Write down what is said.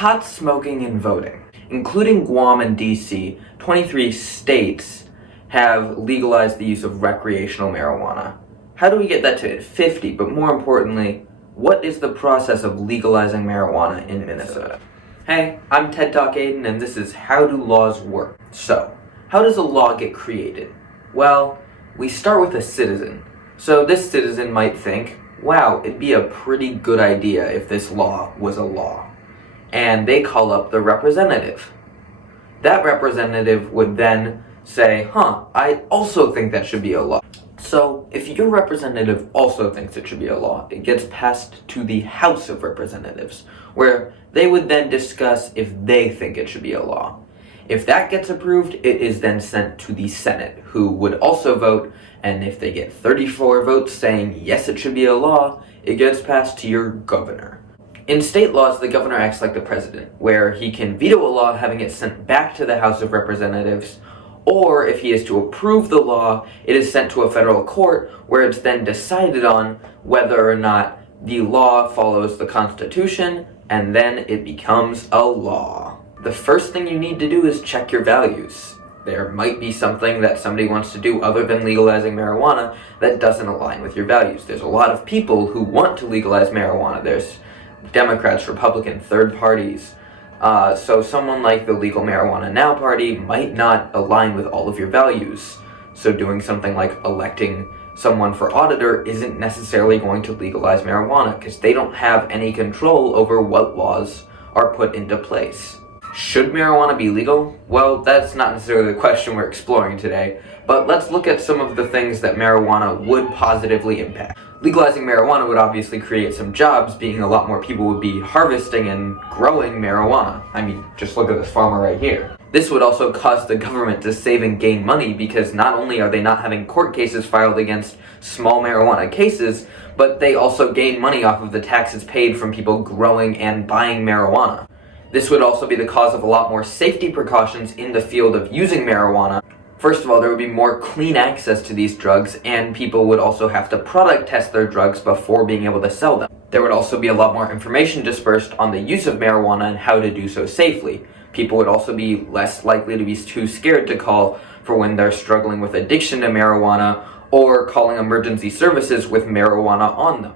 pot smoking and voting. Including Guam and DC, 23 states have legalized the use of recreational marijuana. How do we get that to 50? But more importantly, what is the process of legalizing marijuana in Minnesota? Hey, I'm TED Talk Aiden, and this is How Do Laws Work? So, how does a law get created? Well, we start with a citizen. So this citizen might think, wow, it'd be a pretty good idea if this law was a law. And they call up the representative. That representative would then say, I also think that should be a law. So, if your representative also thinks it should be a law, it gets passed to the House of Representatives, where they would then discuss if they think it should be a law. If that gets approved, it is then sent to the Senate, who would also vote, and if they get 34 votes saying yes, it should be a law, it gets passed to your governor. In state laws, the governor acts like the president, where he can veto a law having it sent back to the House of Representatives, or if he is to approve the law, it is sent to a federal court where it's then decided on whether or not the law follows the Constitution, and then it becomes a law. The first thing you need to do is check your values. There might be something that somebody wants to do other than legalizing marijuana that doesn't align with your values. There's a lot of people who want to legalize marijuana. There's Democrats, Republican, third parties. So someone like the Legal Marijuana Now party might not align with all of your values. So doing something like electing someone for auditor isn't necessarily going to legalize marijuana because they don't have any control over what laws are put into place. Should marijuana be legal? Well, that's not necessarily the question we're exploring today, but let's look at some of the things that marijuana would positively impact. Legalizing marijuana would obviously create some jobs, being a lot more people would be harvesting and growing marijuana. I mean, just look at this farmer right here. This would also cause the government to save and gain money because not only are they not having court cases filed against small marijuana cases, but they also gain money off of the taxes paid from people growing and buying marijuana. This would also be the cause of a lot more safety precautions in the field of using marijuana. First of all, there would be more clean access to these drugs, and people would also have to product test their drugs before being able to sell them. There would also be a lot more information dispersed on the use of marijuana and how to do so safely. People would also be less likely to be too scared to call for when they're struggling with addiction to marijuana or calling emergency services with marijuana on them.